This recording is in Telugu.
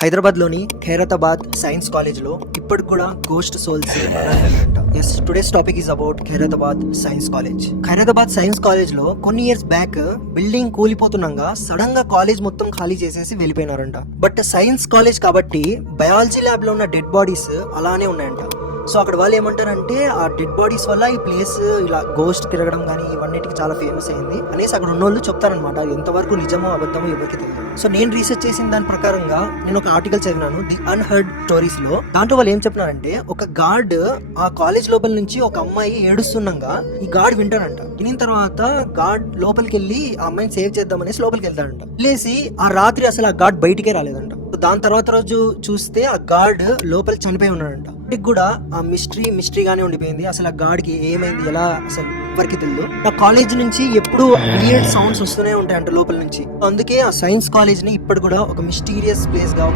హైదరాబాద్లోని ఖైరతాబాద్ సైన్స్ కాలేజ్లో ఇప్పటికి కూడా గోస్ట్ సోల్స్ అంట. Yes, today's topic is about Khairatabad science college. Khairatabad science కాలేజ్లో కొన్ని ఇయర్స్ బ్యాక్ బిల్డింగ్ కూలిపోతున్నాగా సడన్ గా కాలేజ్ మొత్తం ఖాళీ చేసేసి వెళ్ళిపోయినారంట. బట్ సైన్స్ కాలేజ్ కాబట్టి బయాలజీ ల్యాబ్ లో ఉన్న డెడ్ బాడీస్ అలానే ఉన్నాయంట. సో అక్కడ వాళ్ళు ఏమంటారంటే ఆ డెడ్ బాడీస్ వల్ల ఈ ప్లేస్ ఇలా గోస్ట్ తిరగడం కానీ ఇవన్నిటికి చాలా ఫేమస్ అయింది అనేసి అక్కడ ఉన్న వాళ్ళు చెప్తారనమాట. ఎంతవరకు నిజమో అబద్ధమో ఎవరికి తెలియదు. సో నేను రీసెర్చ్ చేసిన దాని ప్రకారంగా నేను ఒక ఆర్టికల్ చదివినాను, ది అన్హర్డ్ స్టోరీస్ లో. దాంట్లో వాళ్ళు ఏం చెప్పినారంటే ఒక గార్డ్ ఆ కాలేజ్ లోపల నుంచి ఒక అమ్మాయి ఏడుస్తుండగా ఈ గార్డ్ వింటాడంట. వినిన తర్వాత గార్డ్ లోపలికి వెళ్ళి ఆ అమ్మాయిని సేవ్ చేద్దామనేసి లోపలికి వెళ్తాడంట. లేసి ఆ రాత్రి అసలు ఆ గార్డ్ బయటికే రాలేదంట. దాని తర్వాత రోజు చూస్తే ఆ గార్డ్ లోపల చనిపోయి ఉన్నాడంట. కూడా ఆ మిస్టరీగానే ఉండిపోయింది. అసలు ఆ గార్డ్ కి ఏమైంది, ఎలా అసలు ఎవరికి తెలియదు. ఆ కాలేజ్ నుంచి ఎప్పుడు వియర్డ్ సౌండ్స్ వస్తూనే ఉంటాయంట లోపల నుంచి. అందుకే ఆ సైన్స్ కాలేజ్ ని ఇప్పుడు కూడా ఒక మిస్టీరియస్ ప్లేస్ గా